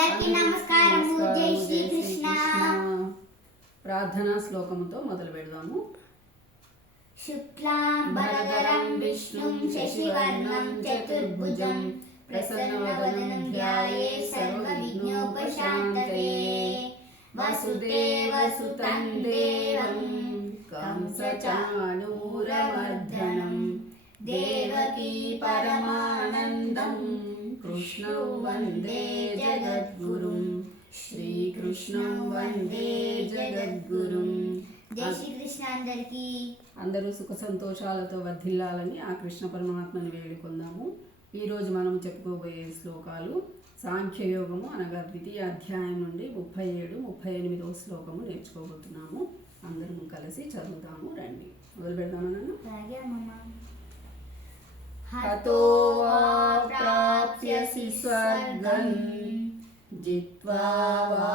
నమస్కారము. జై శ్రీకృష్ణ. ప్రార్థనా శ్లోకముతో మొదలు పెడదాము. శుక్లాంబరధరం విష్ణుం శశివర్ణం చతుర్భుజం ప్రసన్నవదనం ధ్యాయేత్ సర్వవిఘ్నోపశాంతయే. వసుదేవసుతం దేవం కంసచాణూరమర్దనం దేవకీ పరమానందం కృష్ణం వందే జగద్గురుం. శ్రీకృష్ణం వందే జగద్గురుం. జై శ్రీకృష్ణ. అందరూ సుఖ సంతోషాలతో వర్ధిల్లాలని ఆ కృష్ణ పరమాత్మని వేడుకుందాము. ఈరోజు మనం చెప్పుకోబోయే శ్లోకాలు సాంఖ్యయోగము అనగా ద్వితీయ అధ్యాయం నుండి 37, 38వ శ్లోకము నేర్చుకోబోతున్నాము. అందరం కలిసి చదువుతాము. రండి మొదలు పెడదామన్నా. హతో వా ప్రాప్స్యసి స్వర్గం జిత్వా వా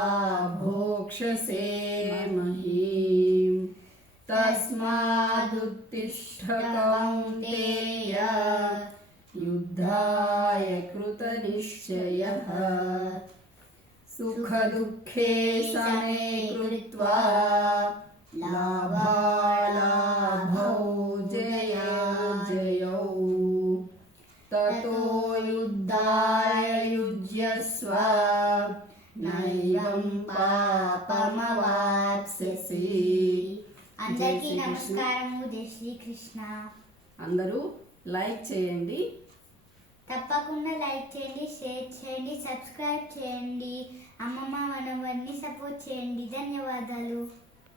భోక్ష్యసే మహీం తస్మాదుత్తిష్ఠ కౌంతేయ యుద్ధాయ కృతనిశ్చయః. సుఖదుఃఖే సమే కృత్వా లాభాలాభౌ జయాజయౌ తతో యుద్ధాయ యుజ్యస్వ నైవం పాపమవాప్స్యసి. అందరికీ నమస్కారము. జై శ్రీకృష్ణ. అందరూ లైక్ చేయండి. తప్పకుండా లైక్ చేయండి, షేర్ చేయండి, సబ్స్క్రైబ్ చేయండి. అమ్మమ్మ మనవన్ని సపోర్ట్ చేయండి. ధన్యవాదాలు.